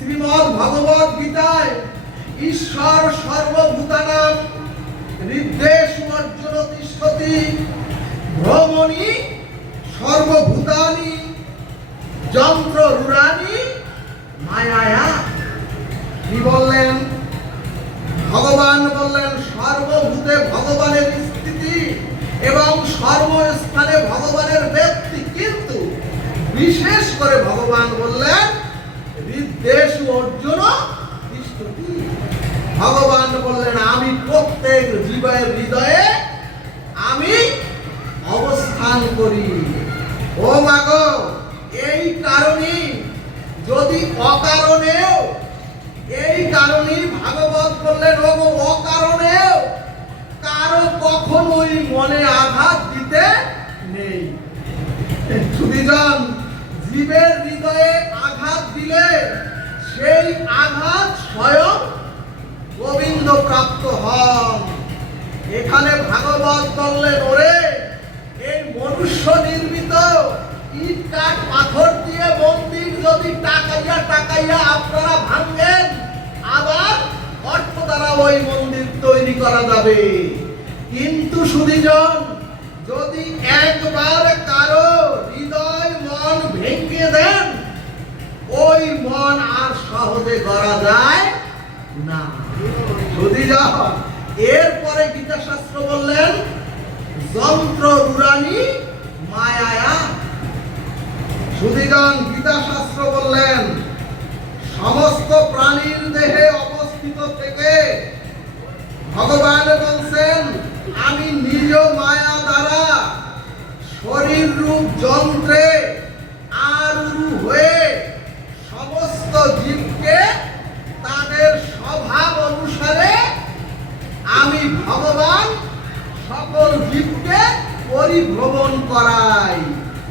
শ্রীমদ্ ভগবদ গীতায় ঈশ্বর সর্বভূতানাং হৃদ্দেষু অর্জুন তিষ্ঠতি ভ্রমণি সর্বভূতানি যন্ত্র রূঢ়ানি মায়ায়া। কি বললেন? ভগবান বললেন সর্বভূতে ভগবানের স্থিতি এবং সর্বস্থানে ভগবানের ব্যক্তি, কিন্তু বিশেষ করে ভগবান বললেন হৃদ্দেষু অর্জুন তিষ্ঠতি। ভগবান বললেন আমি প্রত্যেক জীবের হৃদয়ে আমি অবস্থান করি। ও মাগো, এই কারণে যদি অকারণেও, এই কারণেই ভাগবত বললেন ও অকারণেও কারো কখনোই মনে আঘাত দিতে নেই। সুধীজন, জীবের হৃদয়ে আঘাত দিলে সেই আঘাত স্বয়ং গোবিন্দ প্রাপ্ত হন। এখানে ভাগবত বললেন ওরে, এই মনুষ্য নির্মিত ইট কাঠ পাথর দিয়ে মন্দির যদি টাকাইয়া টাকাইয়া আপনারা ভাঙেন, আবার অর্থ দ্বারা ওই মন্দির তৈরি করা যাবে। কিন্তু সুধীজন, যদি একবার কারো হৃদয় মন ভেঙে দেন, ওই মন আর সহজে গড়া যায় না। সুধীজন, এরপরে গীতা শাস্ত্র বললেন যন্ত্র রূঢ়ানি মায়ায়া। সুধীজন, গীতা শাস্ত্র বললেন সমস্ত প্রাণীর দেহে অবস্থিত থেকে ভগবান বলছেন আমি নিজ মায়া দ্বারা শরীর রূপ যন্ত্রে আরূঢ় হয়ে সমস্ত জীবকে তাদের স্বভাব অনুসারে আমি ভগবান সকল জীবকে পরিভ্রমণ করাই।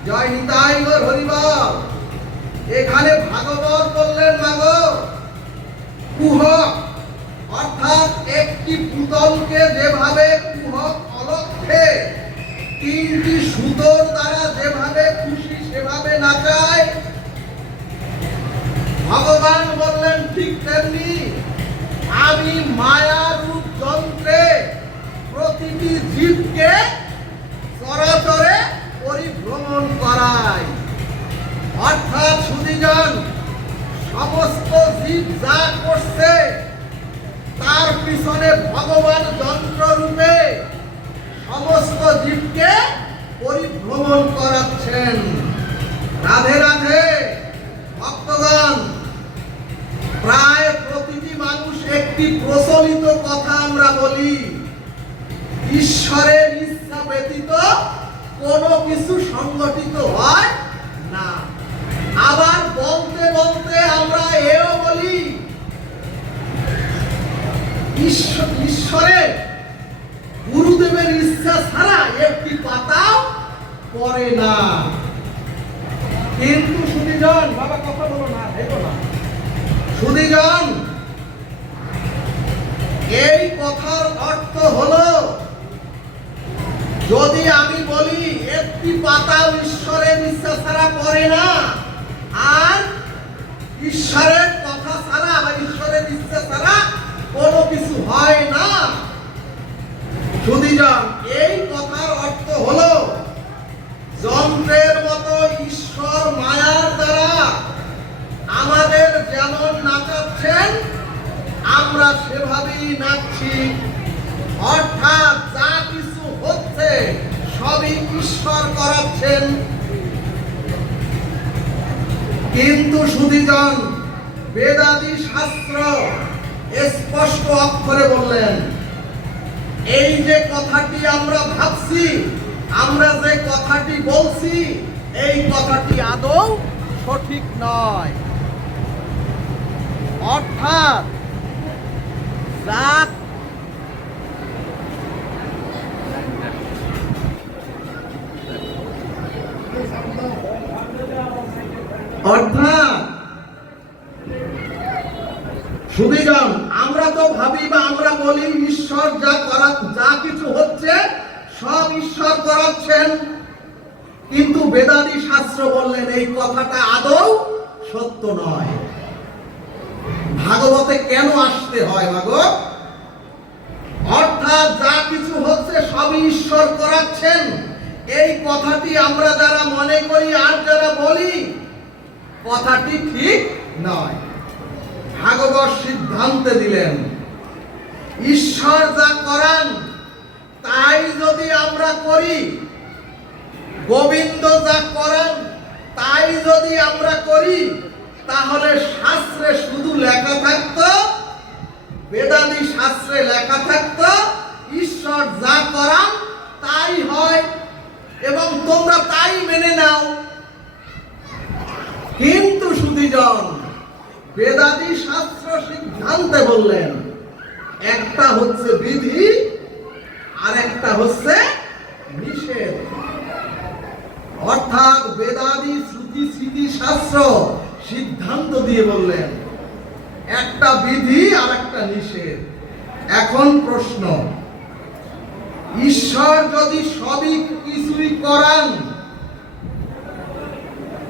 জয় নিতাই গৌর হরিবল। এখানে ভাগবত বললেন মাগো, কুহক অর্থাৎ একটি পুতলকে যেভাবে কুহক অলক্ষে তিনটি সুতোর দ্বারা যেভাবে খুশি সেভাবে নাচায়, ভগবান বললেন ঠিক তেমনি আমি মায়া রূপ যন্ত্রে প্রতিটি জীবকে চরাচরে পরিভ্রমণ করাই। অর্থাৎ সুধীজন, সমস্ত জীব যা করছে তার পিছনে ভগবান যন্ত্র রূপে সমস্ত জীবকে পরিভ্রমণ করাচ্ছেন। রাধে রাধে ভক্তগণ, প্রায় প্রতিটি মানুষ একটি প্রচলিত কথা আমরা বলি, ঈশ্বরের ইচ্ছা ব্যতীত কোনো কিছু সংগঠিত হয় না। আবার বলতে বলতে আমরা এও বলি ঈশ্বরের গুরুদেবের ইচ্ছা ছাড়া একটি পাতাও পড়ে না। কিন্তু সুধীজন, বাবা কথা বলো না, হেলো না। সুধীজন, এই কথার অর্থ হলো যদি আমি বলি একটি পাতাও ঈশ্বরের ইচ্ছা ছাড়া পড়ে না, আর ঈশ্বরের কথা ছাড়া বা ঈশ্বরের ইচ্ছা ছাড়া কোনো কিছু হয় না, সুধীজন, এই কথার অর্থ হলো যন্ত্রের মতো ঈশ্বর মায়ার দ্বারা আমাদের যেমন নাচাচ্ছেন আমরা সেভাবেই নাচছি। অর্থাৎ যা কিছু হচ্ছে সবই ঈশ্বর করাচ্ছেন। কিন্তু সুধীজন, বেদাদি শাস্ত্র স্পষ্ট অক্ষরে বললেন এই যে কথাটি আমরা ভাবছি, আমরা যে কথাটি বলছি, এই কথাটি আদৌ সঠিক নয়। অর্থাৎ সুধীজন, আমরা তো ভাবি বা আমরা বলি ঈশ্বর যা কিছু হচ্ছে সব ঈশ্বর করাচ্ছেন, কিন্তু বেদাদি শাস্ত্র বললেন এই কথাটা আদৌ সত্য নয়। জগতে কেন আসতে হয় মাগো? অর্থাৎ যা কিছু হচ্ছে সবই ঈশ্বর করাচ্ছেন, এই কথাটি আমরা যারা মনে করি আর যারা বলি, কথাটি ঠিক নয়। ভাগবত সিদ্ধান্তে দিলেন ঈশ্বর যা করান তাই যদি আমরা করি, গোবিন্দ যা করান তাই যদি আমরা করি, তাহলে শাস্ত্রে শুধু লেখা থাকতো, বেদাদি শাস্ত্রে লেখা থাকতো ঈশ্বর যা করান তাই হয় এবং তোমরা তাই মেনে নাও। কিন্তু সুধীজন, বেদাদি শাস্ত্র সিদ্ধান্তে বললেন একটা হচ্ছে বিধি আর একটা হচ্ছে নিষেধ। অর্থাৎ বেদাদি শ্রুতি স্মৃতি শাস্ত্র সিদ্ধান্ত দিয়ে বললেন একটা বিধি আর একটা নিষেধ। এখন প্রশ্ন, ঈশ্বর যদি সবই কিছুই করান,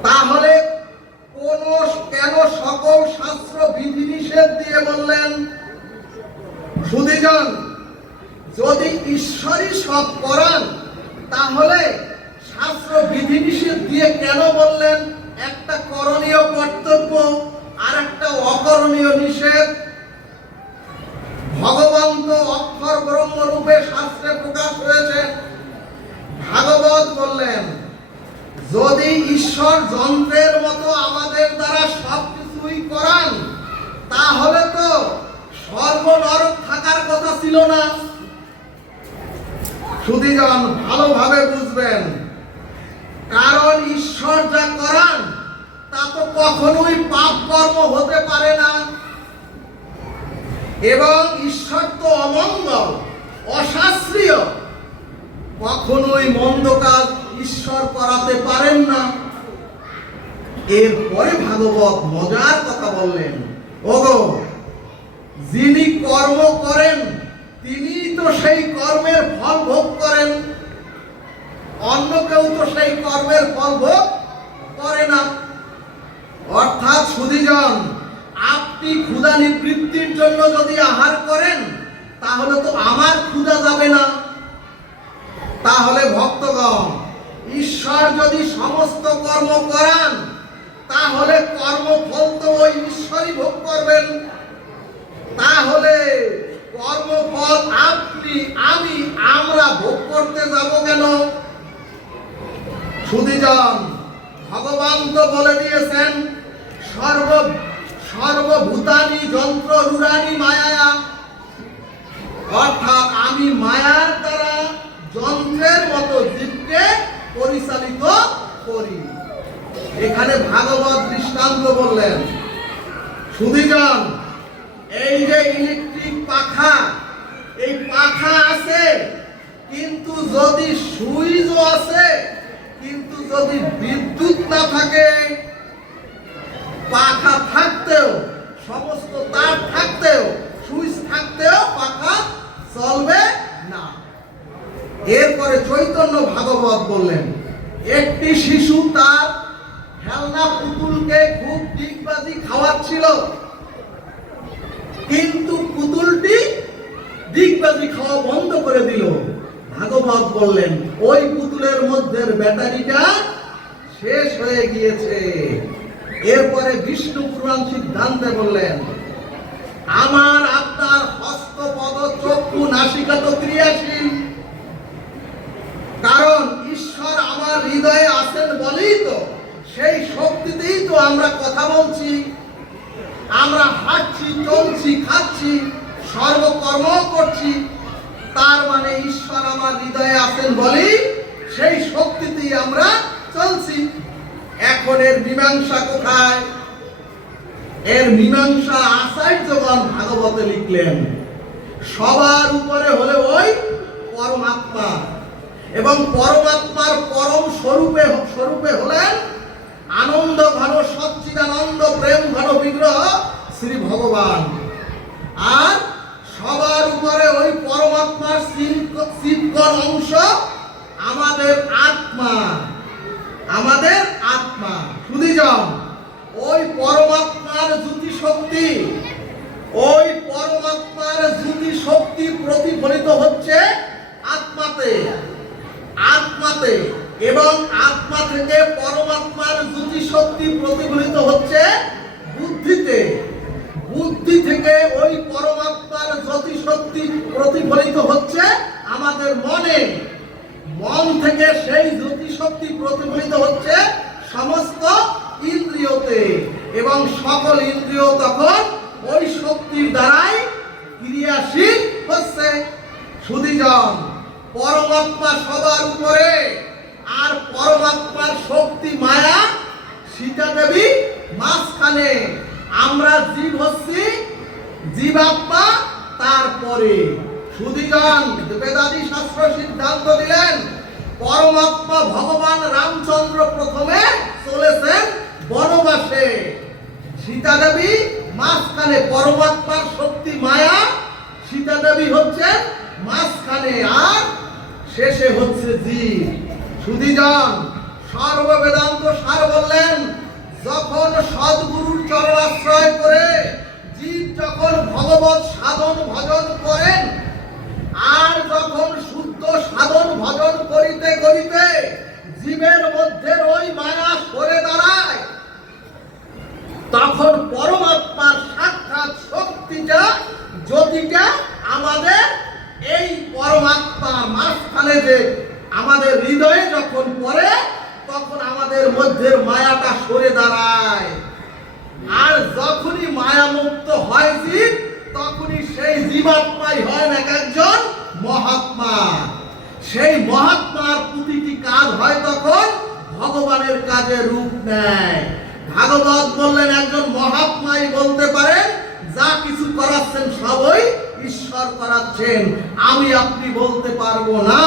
তাহলে কেন সকল শাস্ত্র বিধি নিষেধ দিয়ে বললেন? সুধীজন, যদি ঈশ্বরই সব করান, তাহলে শাস্ত্র বিধি নিষেধ দিয়ে কেন বললেন একটা করণীয় কর্তব্য আর একটা অকরণীয় নিষেধ? ভগবান তো অক্ষর ব্রহ্ম রূপে শাস্ত্রে প্রকাশ হয়েছে। ভাগবত বললেন যদি ঈশ্বর যন্ত্রের মতো আমাদের দ্বারা সবকিছুই করান, তাহলে তো স্বর্গ নরক থাকার কথা ছিল না। সুধীজন, ভালোভাবে বুঝবেন, কারণ ঈশ্বর যা করান তা তো কখনোই পাপ কর্ম হতে পারে না, এবং ঈশ্বর তো অমঙ্গল অশাস্ত্রীয়, কখনোই মন্দ কাজ ঈশ্বর করাতে পারেন না। এরপরে ভাগবত মজার কথা বললেন, ওগো, যিনি কর্ম করেন তিনি তো সেই কর্মের ফল ভোগ করেন, অন্য কেউ তো সেই কর্মের ফল ভোগ করে না। অর্থাৎ সুধীজন, আপনি ক্ষুধা নিবৃত্তির জন্য যদি আহার করেন, তাহলে তো আমার ক্ষুধা যাবে না। তাহলে ভক্তগণ, ঈশ্বর যদি সমস্ত কর্ম করান, তাহলে কর্মফল তো ওই ঈশ্বরই ভোগ করবেন। তাহলে কর্মফল আপনি আমি আমরা ভোগ করতে যাব কেন? সুধীজন, ভগবান তো বলে দিয়েছেন সর্বভূতানি যন্ত্র রূঢ়ানি মায়া, অর্থাৎ আমি মায়ার দ্বারা যন্ত্রের মতো জীবকে পরিচালিত করি। এখানে ভাগবত দৃষ্টান্ত বললেন। সুধীজন, এই যে ইলেকট্রিক পাখা, এই পাখা আছে কিন্তু যদি সুইচও আছে, কিন্তু যদি বিদ্যুৎ না থাকে, পাখা থাকতেও, সমস্ত তার থাকতেও, সুইচ থাকতেও পাখা চলবে না। এরপরে চৈতন্য ভাগবত বললেন একটি শিশু তার খেলনা পুতুলকে খুব ডিগবাজি খাওয়াচ্ছিল, কিন্তু পুতুলটি ডিগবাজি খাওয়া বন্ধ করে দিল। ভাগবত বললেন ওই পুতুলের মধ্যে ব্যাটারিটা শেষ হয়ে গিয়েছে। এরপরে বিষ্ণু পুরাণ সিদ্ধান্তে বললেন আমার আপনার হস্ত পদ চক্ষু নাসিকা তো ক্রিয়াশীল, কারণ ঈশ্বর আমার হৃদয়ে আছেন বলেই তো সেই শক্তিতেই তো আমরা কথা বলছি, আমরা হাঁটছি, চলছি, খাচ্ছি, সর্বকর্ম করছি। তার মানে ঈশ্বর আমার হৃদয়ে আছেন বলেই সেই শক্তিতেই আমরা চলছি। এখন এর মীমাংসা কোথায়? এর মীমাংসা আচার্যগণ ভাগবতে লিখলেন সবার উপরে হলে ওই পরমাত্মা, এবং পরমাত্মার পরম স্বরূপে হলেন আনন্দ ঘন সচ্চিদানন্দ প্রেম ঘন বিগ্রহ শ্রী ভগবান। আর সবার উপরে ওই পরমাত্মার শিবগণ অংশ আমাদের আত্মা, আমাদের আত্মা। সুধীজন, ওই পরমাত্মার জ্যোতি শক্তি ওই পরমাত্মার জ্যোতি শক্তি প্রতিফলিত হচ্ছে আত্মাতে আত্মাতে এবং আত্মা থেকে পরমাত্মার জ্যোতি শক্তি প্রতিফলিত হচ্ছে বুদ্ধিতে, বুদ্ধি থেকে ওই পরমাত্মার জ্যোতি শক্তি প্রতিফলিত হচ্ছে আমাদের মনে, মন থেকে সেই জ্যোতি শক্তি প্রতিফলিত হচ্ছে সমস্ত ইন্দ্রিয়তে এবং সকল ইন্দ্রিয় তখন ওই শক্তির দ্বারাই ক্রিয়াশীল হচ্ছে। সুধীজন, পরমাত্মা সবার উপরে আর পরমাত্মার শক্তি মায়া সীতা দেবী মাঝখানে, আমরা জীব হচ্ছি, জীবাত্মা তারপরে। সুধীজন, বেদাদি শাস্ত্র সিদ্ধান্ত দিলেন পরমাত্মা ভগবান রামচন্দ্র প্রথমে চলেছেন বনবাসে, সীতা দেবী মাঝখানে, পরমাত্মার শক্তি মায়া সীতা দেবী হচ্ছে মাঝখানে, আর শেষে হচ্ছে জীব। সুধীজন, সর্ববেদান্ত সার বললেন যখন সদ্গুরুর চরণাশ্রয় করে জীব যখন ভগবত সাধন ভজন করেন, আর যখন শুদ্ধ সাধন ভজন করিতে করিতে জীবের মধ্যে ওই মায়া সরে দাঁড়ায়, তখন পরমাত্মার সাক্ষাৎ শক্তিটা জ্যোতিটা আমাদের এই পরমাত্মার মাঝখানে যে আমাদের হৃদয়ে যখন পড়ে, তখন আমাদের মধ্যে মায়াটা সরে দাঁড়ায়। আর যখনই মায়া মুক্ত হয় জীব, তখনই সেই জীবাত্মাই হয় এক একজন মহাত্মা। সেই মহাত্মার প্রতিটি কাজ হয় তখন ভগবানের কাজে রূপ নেয়। ভাগবত বললেন একজন মহাত্মাই বলতে পারেন যা কিছু করাচ্ছেন সবই ঈশ্বর করাচ্ছেন, আমি আপনি বলতে পারবো না।